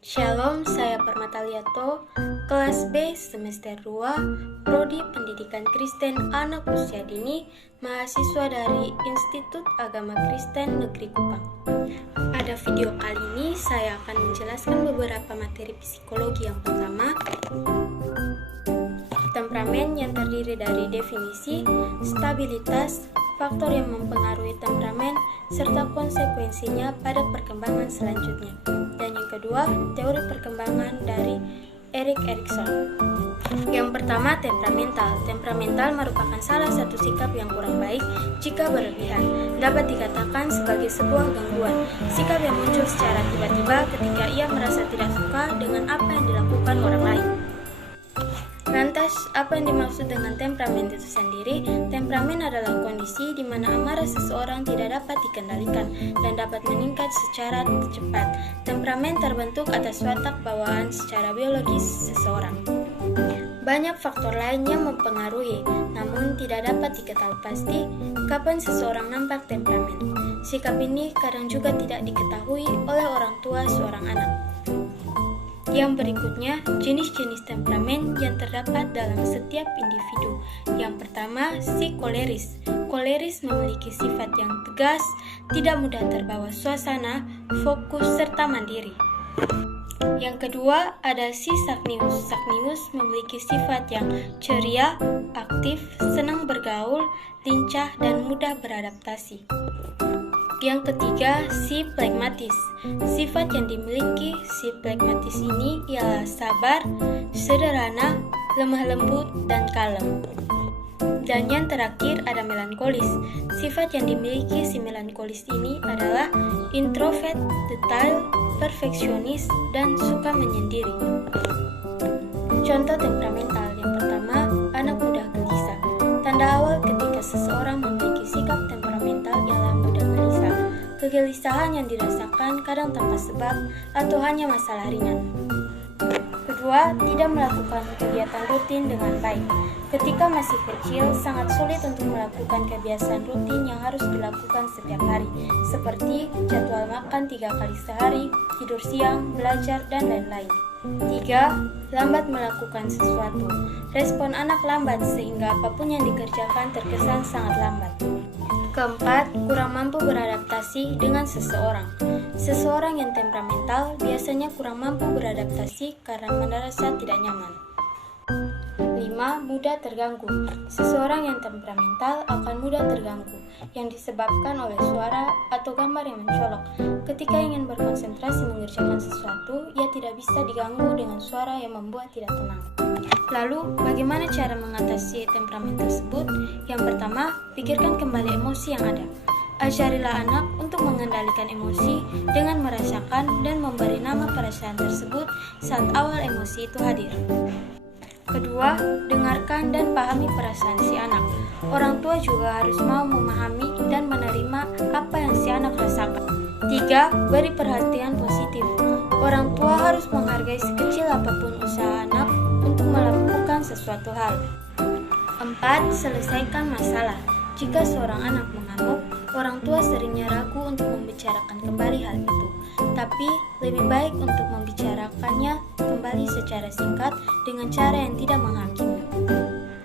Shalom, saya Permata Liato, kelas B semester 2, Prodi Pendidikan Kristen Anak Usia Dini, mahasiswa dari Institut Agama Kristen Negeri Kupang. Pada video kali ini, saya akan menjelaskan beberapa materi psikologi. Yang pertama, temperamen yang terdiri dari definisi, stabilitas, faktor yang mempengaruhi temperamen, serta konsekuensinya pada perkembangan selanjutnya. Dan yang kedua, teori perkembangan dari Erik Erikson. Yang pertama, temperamental. Temperamental merupakan salah satu sikap yang kurang baik jika berlebihan. Dapat dikatakan sebagai sebuah gangguan, sikap yang muncul secara tiba-tiba ketika ia merasa tidak suka dengan apa yang dilakukan orang lain. Lantas, apa yang dimaksud dengan temperamen itu sendiri? Temperamen adalah kondisi di mana amarah seseorang tidak dapat dikendalikan dan dapat meningkat secara cepat. Temperamen terbentuk atas watak bawaan secara biologis seseorang. Banyak faktor lainnya mempengaruhi, namun tidak dapat diketahui pasti kapan seseorang nampak temperamen. Sikap ini kadang juga tidak diketahui oleh orang tua seorang anak. Yang berikutnya, jenis-jenis temperamen yang terdapat dalam setiap individu. Yang pertama, si koleris. Koleris memiliki sifat yang tegas, tidak mudah terbawa suasana, fokus, serta mandiri. Yang kedua, ada si Sagnius. Sagnius memiliki sifat yang ceria, aktif, senang bergaul, lincah, dan mudah beradaptasi. Yang ketiga, si Phlegmatis. Sifat yang dimiliki si Phlegmatis ini ialah sabar, sederhana, lemah lembut, dan kalem. Dan yang terakhir ada melankolis. Sifat yang dimiliki si melankolis ini adalah introvert, detail, perfeksionis, dan suka menyendiri. Contoh temperamental. Yang pertama, anak mudah gelisah. Tanda awal ketika seseorang memiliki sikap temperamental ialah mudah gelisah. Kegelisahan yang dirasakan kadang tanpa sebab atau hanya masalah ringan. Kedua, tidak melakukan kegiatan rutin dengan baik. Ketika masih kecil, sangat sulit untuk melakukan kebiasaan rutin yang harus dilakukan setiap hari, seperti jadwal makan 3 kali sehari, tidur siang, belajar, dan lain-lain. 3. Lambat melakukan sesuatu. Respon anak lambat sehingga apapun yang dikerjakan terkesan sangat lambat. Keempat, kurang mampu beradaptasi dengan seseorang. Seseorang yang temperamental biasanya kurang mampu beradaptasi karena merasa tidak nyaman. 5. Mudah terganggu. Seseorang yang temperamental akan mudah terganggu, yang disebabkan oleh suara atau gambar yang mencolok. Ketika ingin berkonsentrasi mengerjakan sesuatu, ia tidak bisa diganggu dengan suara yang membuat tidak tenang. Lalu, bagaimana cara mengatasi temperamen tersebut? Yang pertama, pikirkan kembali emosi yang ada. Ajarilah anak untuk mengendalikan emosi dengan merasakan dan memberi nama perasaan tersebut saat awal emosi itu hadir. Kedua, dengarkan dan pahami perasaan si anak. Orang tua juga harus mau memahami dan menerima apa yang si anak rasakan. 3. Beri perhatian positif. Orang tua harus menghargai sekecil apapun usaha anak untuk melakukan sesuatu hal. 4. Selesaikan masalah. Jika seorang anak mengamuk, orang tua seringnya ragu untuk membicarakan kembali hal itu. Tapi, lebih baik untuk membicarakannya kembali secara singkat dengan cara yang tidak menghakimi.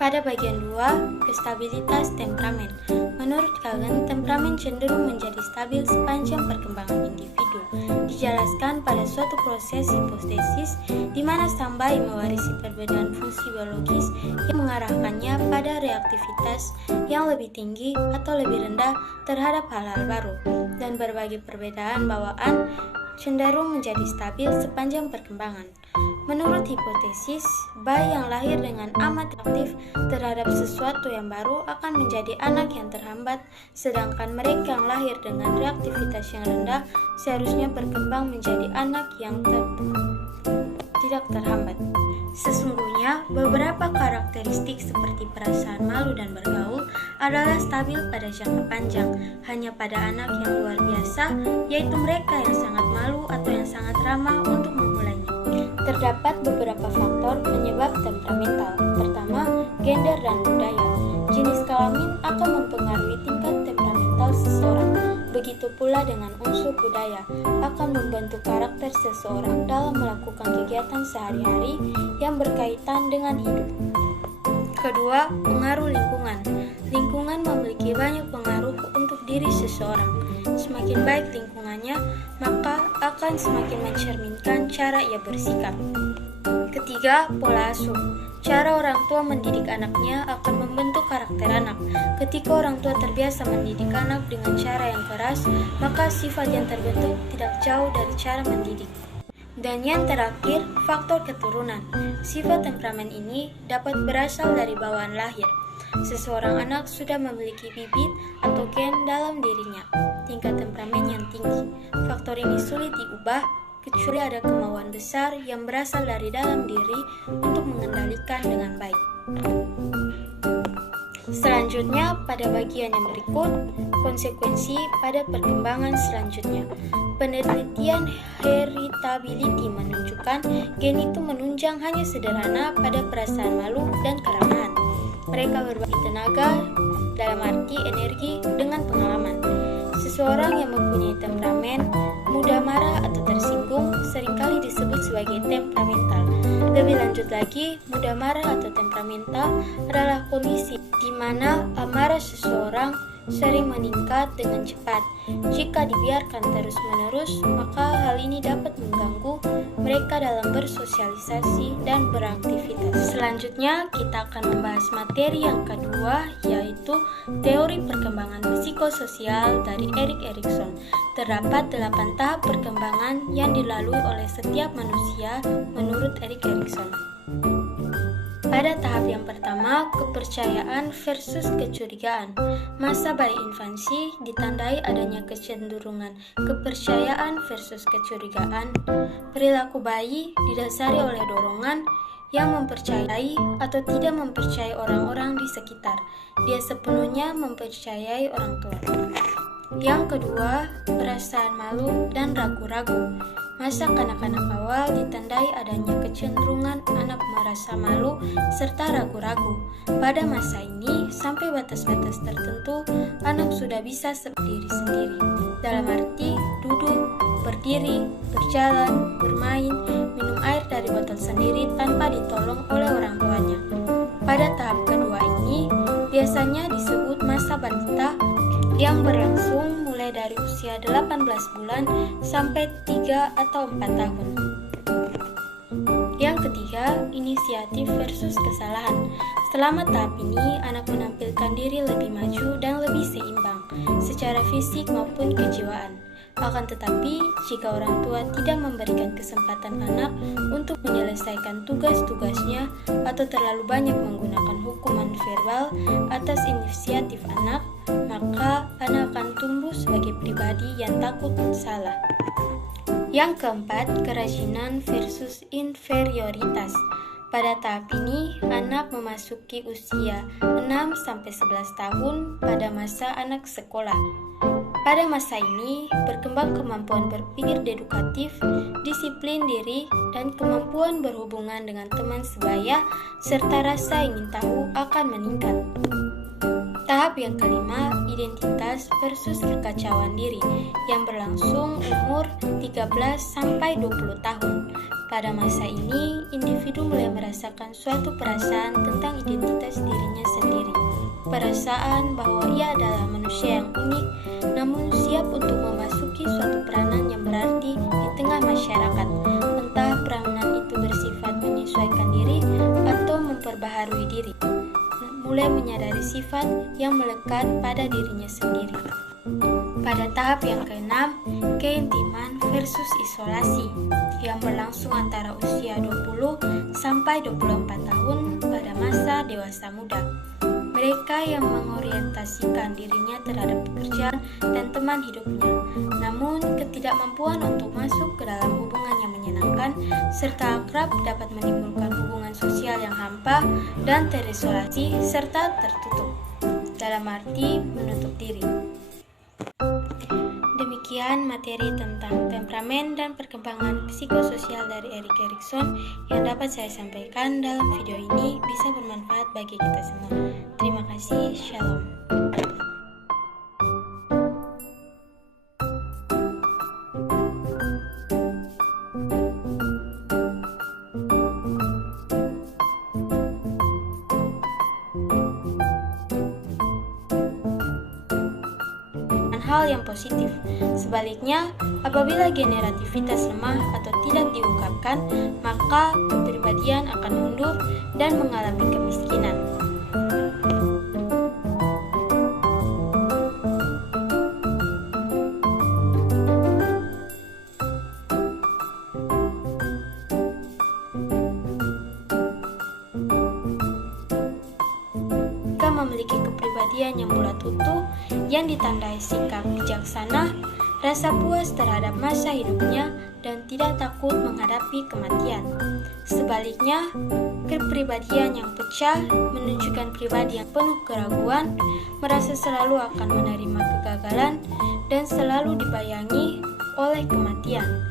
Pada bagian 2, stabilitas temperamen. Menurut kalian, temperamen cenderung menjadi stabil sepanjang perkembangan individu. Dijelaskan pada suatu proses hipotesis di mana sang bayi mewarisi perbedaan fungsi biologis yang mengarahkannya pada reaktivitas yang lebih tinggi atau lebih rendah terhadap hal-hal baru, dan berbagai perbedaan bawaan cenderung menjadi stabil sepanjang perkembangan. Menurut hipotesis, bayi yang lahir dengan amat aktif terhadap sesuatu yang baru akan menjadi anak yang terhambat, sedangkan mereka yang lahir dengan reaktivitas yang rendah seharusnya berkembang menjadi anak yang tidak terhambat. Sesungguhnya, beberapa karakteristik seperti perasaan malu dan bergaul adalah stabil pada jangka panjang, hanya pada anak yang luar biasa, yaitu mereka yang sangat malu atau yang sangat ramah untuk memulainya. Terdapat beberapa faktor penyebab temperamental. Pertama, gender dan budaya. Jenis kelamin akan mempengaruhi tingkat temperamental seseorang. Begitu pula dengan unsur budaya, akan membentuk karakter seseorang dalam melakukan kegiatan sehari-hari yang berkaitan dengan hidup. Kedua, pengaruh lingkungan. Lingkungan memiliki banyak pengaruh untuk diri seseorang. Semakin baik lingkungannya, maka akan semakin mencerminkan cara ia bersikap. Ketiga, pola asuh. Cara orang tua mendidik anaknya akan membentuk karakter anak. Ketika orang tua terbiasa mendidik anak dengan cara yang keras, maka sifat yang terbentuk tidak jauh dari cara mendidik. Dan yang terakhir, faktor keturunan. Sifat temperamen ini dapat berasal dari bawaan lahir. Seseorang anak sudah memiliki bibit atau gen dalam dirinya, tingkat temperamen yang tinggi. Faktor ini sulit diubah, kecuali ada kemauan besar yang berasal dari dalam diri untuk mengendalikan dengan baik. Selanjutnya, pada bagian yang berikut, konsekuensi pada perkembangan selanjutnya. Penelitian heritability menunjukkan gen itu menunjang hanya sederhana pada perasaan malu dan keramahan. Mereka berbagi tenaga, dalam arti energi, dengan pengalaman. Seseorang yang mempunyai temperamen mudah marah atau tersinggung seringkali disebut sebagai temperamental. Lebih lanjut lagi, mudah marah atau temperamental adalah kondisi di mana amarah seseorang sering meningkat dengan cepat. Jika dibiarkan terus-menerus, maka hal ini dapat mengganggu mereka dalam bersosialisasi dan beraktivitas. Selanjutnya, kita akan membahas materi yang kedua, yaitu teori perkembangan psikososial dari Erik Erikson. Terdapat 8 tahap perkembangan yang dilalui oleh setiap manusia menurut Erik Erikson. Pada tahap yang pertama, kepercayaan versus kecurigaan. Masa bayi infansi ditandai adanya kecenderungan kepercayaan versus kecurigaan. Perilaku bayi didasari oleh dorongan yang mempercayai atau tidak mempercayai orang-orang di sekitar. Dia sepenuhnya mempercayai orang tua. Yang kedua, perasaan malu dan ragu-ragu. Masa kanak-kanak awal ditandai adanya kecenderungan anak merasa malu serta ragu-ragu. Pada masa ini, sampai batas-batas tertentu, anak sudah bisa berdiri sendiri. Dalam arti, duduk, berdiri, berjalan, bermain, minum air dari botol sendiri tanpa ditolong oleh orang tuanya. Pada tahap kedua ini, biasanya disebut masa balita yang berlangsung mulai dari usia 18 bulan sampai 3 atau 4 tahun. Yang ketiga, inisiatif versus kesalahan. Selama tahap ini, anak menampilkan diri lebih maju dan lebih seimbang, secara fisik maupun kejiwaan. Akan tetapi, jika orang tua tidak memberikan kesempatan anak untuk menyelesaikan tugas-tugasnya atau terlalu banyak menggunakan hukuman verbal atas inisiatif anak, maka anak akan tumbuh sebagai pribadi yang takut salah. Yang keempat, kerajinan versus inferioritas. Pada tahap ini, anak memasuki usia 6-11 tahun pada masa anak sekolah. Pada masa ini, berkembang kemampuan berpikir dedukatif, disiplin diri, dan kemampuan berhubungan dengan teman sebaya, serta rasa ingin tahu akan meningkat. Tahap yang kelima, identitas versus kekacauan diri, yang berlangsung umur 13-20 tahun. Pada masa ini, individu mulai merasakan suatu perasaan tentang identitas dirinya sendiri. Perasaan bahwa ia adalah manusia yang unik, namun siap untuk memasuki suatu peranan yang berarti di tengah masyarakat. Entah peranan itu bersifat menyesuaikan diri atau memperbaharui diri. Mulai menyadari sifat yang melekat pada dirinya sendiri. Pada tahap yang keenam, keintiman versus isolasi, yang berlangsung antara usia 20-24 tahun pada masa dewasa muda. Mereka yang mengorientasikan dirinya terhadap pekerjaan dan teman hidupnya, namun ketidakmampuan untuk masuk ke dalam hubungan yang menyenangkan serta akrab dapat menimbulkan hubungan sosial yang hampa dan terisolasi serta tertutup, dalam arti menutup diri. Demikian materi tentang temperamen dan perkembangan psikososial dari Erik Erikson yang dapat saya sampaikan dalam video ini, bisa bermanfaat bagi kita semua. Terima kasih, Shalom. yang positif. Sebaliknya, apabila generativitas lemah atau tidak diungkapkan, maka kepribadian akan mundur dan mengalami kemiskinan. Memiliki kepribadian yang bulat utuh, yang ditandai sikap bijaksana, rasa puas terhadap masa hidupnya, dan tidak takut menghadapi kematian. Sebaliknya, kepribadian yang pecah menunjukkan pribadi yang penuh keraguan, merasa selalu akan menerima kegagalan, dan selalu dibayangi oleh kematian.